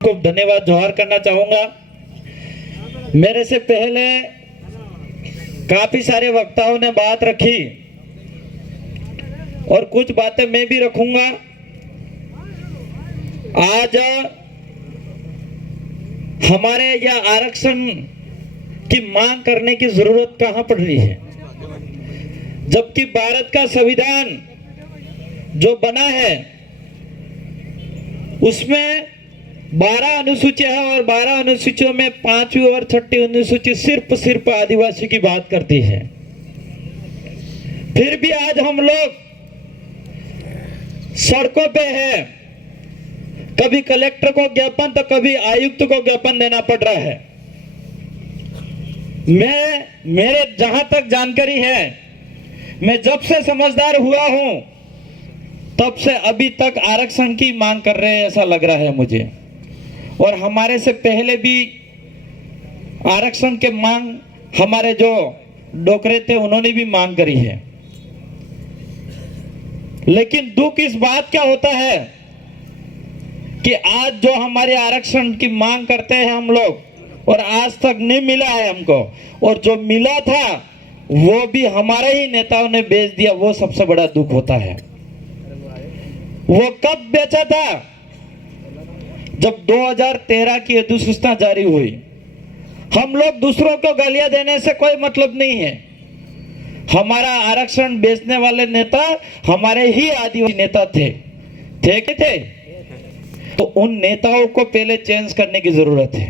को धन्यवाद जोहार करना चाहूंगा। मेरे से पहले काफी सारे वक्ताओं ने बात रखी और कुछ बातें मैं भी रखूंगा। आज हमारे यह आरक्षण की मांग करने की जरूरत कहां पड़ रही है, जबकि भारत का संविधान जो बना है उसमें 12 अनुसूचियां हैं और 12 अनुसूचियों में 5वीं और 6ठी अनुसूची सिर्फ आदिवासी की बात करती है। फिर भी आज हम लोग सड़कों पे हैं, कभी कलेक्टर को ज्ञापन तो कभी आयुक्त को ज्ञापन देना पड़ रहा है। मेरे जहां तक जानकारी है, मैं जब से समझदार हुआ हूं तब से अभी तक आरक्षण की मांग कर रहे हैं ऐसा लग रहा है मुझे। और हमारे से पहले भी आरक्षण के मांग हमारे जो डोकरे थे उन्होंने भी मांग करी है। लेकिन दुख इस बात का होता है कि आज जो हमारे आरक्षण की मांग करते हैं हम लोग और आज तक नहीं मिला है हमको, और जो मिला था वो भी हमारे ही नेताओं ने बेच दिया, वो सबसे बड़ा दुख होता है। वो कब बेचा था? जब 2013 की अधिसूचना जारी हुई। हम लोग दूसरों को गालियां देने से कोई मतलब नहीं है। हमारा आरक्षण बेचने वाले नेता हमारे ही आदिवासी नेता थे कि थे? तो उन नेताओं को पहले चेंज करने की जरूरत है।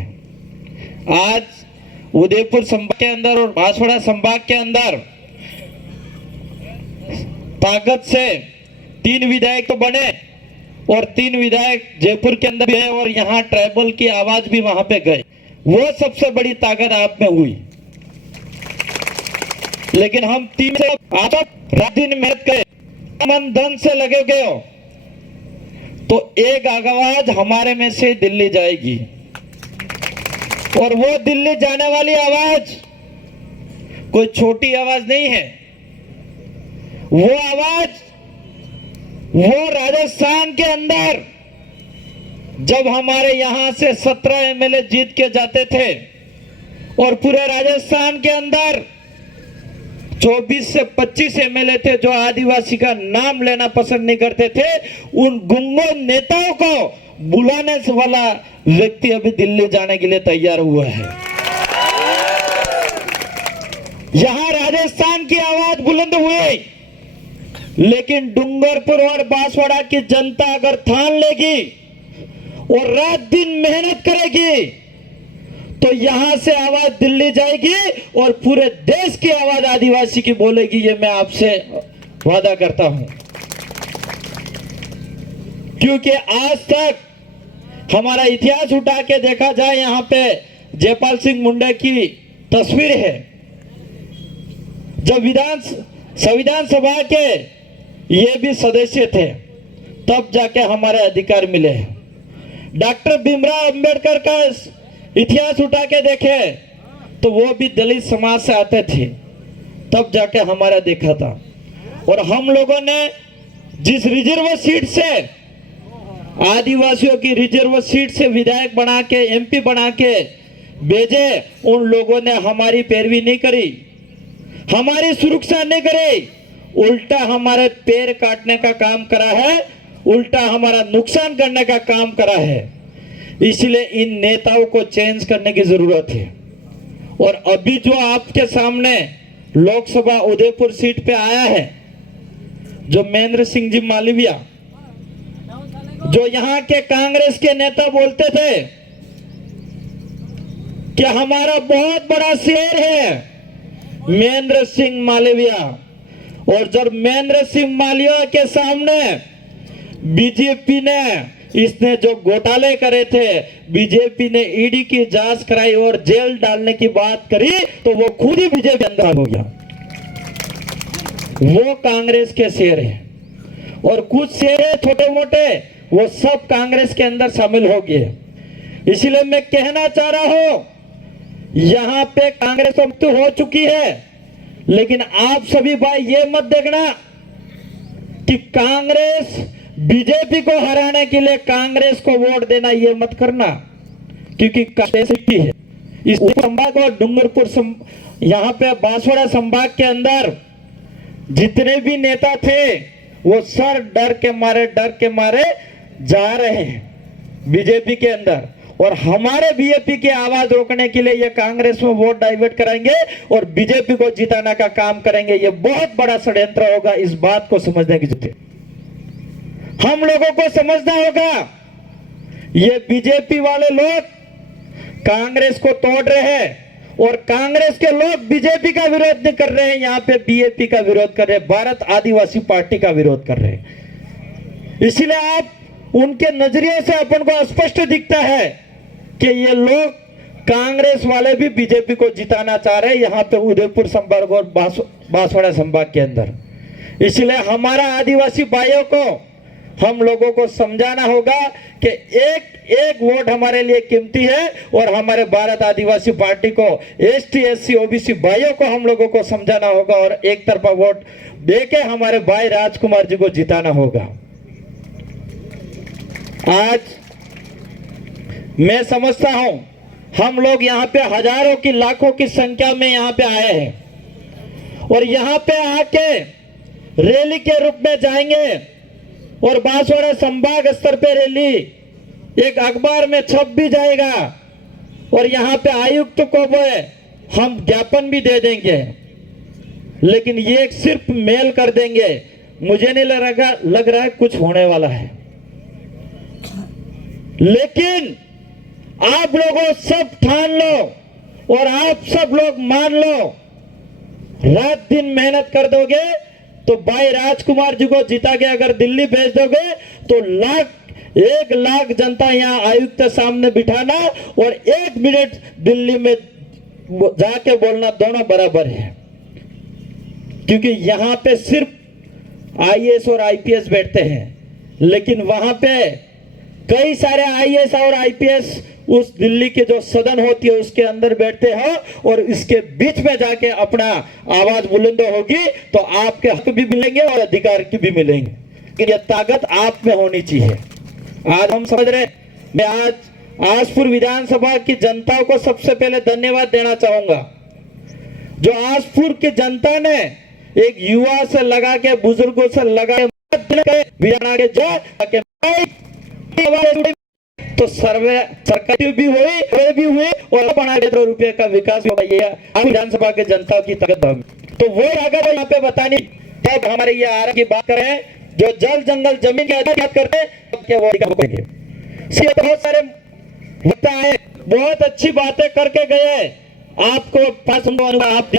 आज उदयपुर संभाग के अंदर और बांसवाड़ा संभाग के अंदर ताकत से 3 विधायक तो बने और 3 विधायक जयपुर के अंदर गए और यहाँ ट्राइबल की आवाज भी वहां पे गए। वो सबसे बड़ी ताकत आप में हुई। लेकिन हम 3 से आप रात दिन मेहनत करे, मन धन से लगे गए हो, तो एक आवाज हमारे में से दिल्ली जाएगी। और वो दिल्ली जाने वाली आवाज कोई छोटी आवाज नहीं है। वो आवाज वो राजस्थान के अंदर जब हमारे यहां से 17 एमएलए जीत के जाते थे और पूरे राजस्थान के अंदर 24 से 25 एमएलए थे जो आदिवासी का नाम लेना पसंद नहीं करते थे, उन गुंगो नेताओं को बुलाने वाला व्यक्ति अभी दिल्ली जाने के लिए तैयार हुआ है। यहां राजस्थान की आवाज बुलंद हुई, लेकिन डूंगरपुर और बांसवाड़ा की जनता अगर ठान लेगी और रात दिन मेहनत करेगी तो यहां से आवाज दिल्ली जाएगी और पूरे देश की आवाज आदिवासी की बोलेगी। ये मैं आपसे वादा करता हूं, क्योंकि आज तक हमारा इतिहास उठा के देखा जाए, यहां पे जयपाल सिंह मुंडा की तस्वीर है। जब संविधान सभा के ये भी सदस्य थे तब जाके हमारे अधिकार मिले हैं। डॉक्टर भीमराव अंबेडकर का इतिहास उठा के देखे तो वो भी दलित समाज से आते थे, तब जाके हमारा देखा था। और हम लोगों ने जिस रिजर्व सीट से आदिवासियों की रिजर्व सीट से विधायक बना के एमपी बना के भेजे, उन लोगों ने हमारी पैरवी नहीं करी, हमारी सुरक्षा नहीं करी, उल्टा हमारे पैर काटने का काम करा है, उल्टा हमारा नुकसान करने का काम करा है। इसलिए इन नेताओं को चेंज करने की जरूरत है। और अभी जो आपके सामने लोकसभा उदयपुर सीट पे आया है, जो महेंद्र सिंह जी मालविया, जो यहाँ के कांग्रेस के नेता बोलते थे कि हमारा बहुत बड़ा शेर है महेंद्र सिंह मालविया, और जब महेंद्र सिंह मालविया के सामने बीजेपी ने इसने जो घोटाले करे थे, बीजेपी ने ईडी की जांच कराई और जेल डालने की बात करी, तो वो खुद ही बीजेपी अंदर हो गया। वो कांग्रेस के शेर है और कुछ शेर है छोटे मोटे, वो सब कांग्रेस के अंदर शामिल हो गए। इसलिए मैं कहना चाह रहा हूं, यहां पे कांग्रेस तो मुक्त हो चुकी है, लेकिन आप सभी भाई ये मत देखना कि कांग्रेस बीजेपी को हराने के लिए कांग्रेस को वोट देना ये मत करना, क्योंकि कांग्रेस है इस संभाग और डूंगरपुर यहाँ पे बांसवाड़ा संभाग के अंदर जितने भी नेता थे वो सर डर के मारे जा रहे हैं बीजेपी के अंदर, और हमारे बीजेपी की आवाज रोकने के लिए ये कांग्रेस में वोट डाइवर्ट कराएंगे और बीजेपी को जिताने का काम करेंगे। ये बहुत बड़ा षड्यंत्र होगा, इस बात को समझने की जरूरत है। हम लोगों को समझना होगा ये बीजेपी वाले लोग कांग्रेस को तोड़ रहे हैं और कांग्रेस के लोग बीजेपी का विरोध नहीं कर रहे हैं, यहाँ पे बीएपी का विरोध कर रहे हैं, भारत आदिवासी पार्टी का विरोध कर रहे हैं। इसलिए आप उनके नजरिए से अपन को स्पष्ट दिखता है कि ये लोग कांग्रेस वाले भी बीजेपी को जिताना चाह रहे हैं यहाँ पे उदयपुर संभाग और बांसवाड़ा संभाग के अंदर। इसलिए हमारा आदिवासी भाइयों को हम लोगों को समझाना होगा कि एक एक वोट हमारे लिए कीमती है और हमारे भारत आदिवासी पार्टी को एसटी एससी ओबीसी भाइयों को हम लोगों को समझाना होगा और एक तरफा वोट देके हमारे भाई राजकुमार जी को जिताना होगा। आज मैं समझता हूं हम लोग यहाँ पे हजारों की लाखों की संख्या में यहाँ पे आए हैं और यहाँ पे आके रैली के रूप में जाएंगे और बांसवाड़ा संभाग स्तर पे रैली एक अखबार में छप भी जाएगा और यहाँ पे आयुक्त को हम ज्ञापन भी दे देंगे, लेकिन ये सिर्फ मेल कर देंगे। मुझे नहीं लग रहा है कुछ होने वाला है, लेकिन आप लोगों सब ठान लो और आप सब लोग मान लो, रात दिन मेहनत कर दोगे तो भाई राजकुमार जी को जिता के अगर दिल्ली भेज दोगे तो 1 लाख जनता यहाँ आयुक्त सामने बिठाना और 1 मिनट दिल्ली में जाके बोलना दोनों बराबर है, क्योंकि यहाँ पे सिर्फ आईएएस और आईपीएस बैठते हैं, लेकिन वहां पे कई सारे आईएएस और आईपीएस उस दिल्ली के जो सदन होती है उसके अंदर बैठते हैं और इसके बीच में जाके अपना आवाज बुलंद होगी तो आपके हक भी मिलेंगे और अधिकार की भी मिलेंगे, लेकिन यह ताकत आप में होनी चाहिए। आज हम समझ रहे, मैं आज आसपुर विधानसभा की जनता को सबसे पहले धन्यवाद देना चाहूंगा। जो आसपुर की जनता ने एक युवा से लगा के बुजुर्गों से लगा के तो सरकारी भी हुई और 5 रुपए का विकास होगा। ये विधानसभा के जनता की ताकत, तो वो अगर यहाँ पे बतानी तब हमारे ये आरक्षण की बात करें, जो जल जंगल जमीन की बात करते हैं बहुत सारे नेता आए, बहुत अच्छी बातें करके गए, आपको पास आप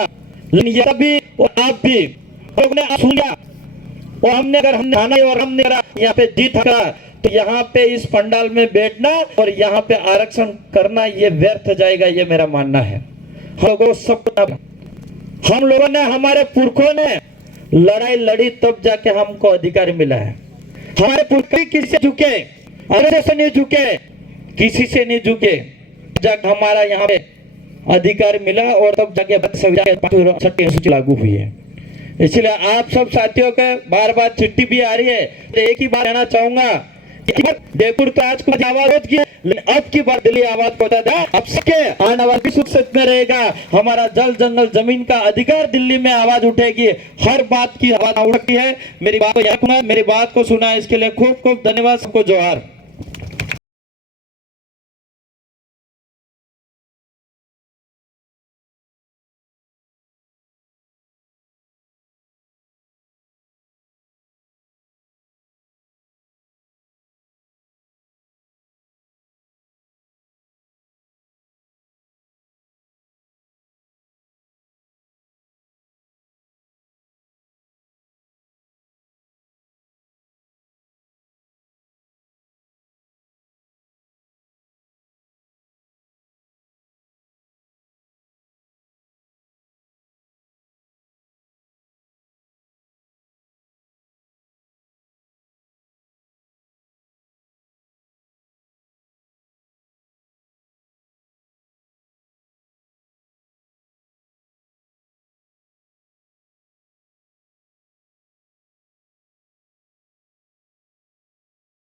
भी लोग ने सुना और हमने यहाँ पे जीत करा तो यहाँ पे इस पंडाल में बैठना और यहाँ पे आरक्षण करना ये व्यर्थ जाएगा, ये मेरा मानना है। हम लोगों ने, हमारे पुरखों ने लड़ाई लड़ी तब जाके हमको अधिकार मिला है। हमारे पुरखे किसी से झुके, अरे से नहीं झुके, किसी से नहीं झुके, जाके हमारा यहाँ पे अधिकार मिला और तब जाके लागू हुई है। इसलिए आप सब साथियों के बार बार चिट्ठी भी आ रही है, तो एक ही बात कहना चाहूंगा, जयपुर तो आज को आवाज की, लेकिन अब की बार दिल्ली आवाज पहुंचा था, अब सबके आने वाली सुख में रहेगा। हमारा जल जंगल जमीन का अधिकार दिल्ली में आवाज उठेगी, हर बात की आवाज उठती है। मेरी बात को सुना, इसके लिए खूब खूब धन्यवाद, सबको जोहार।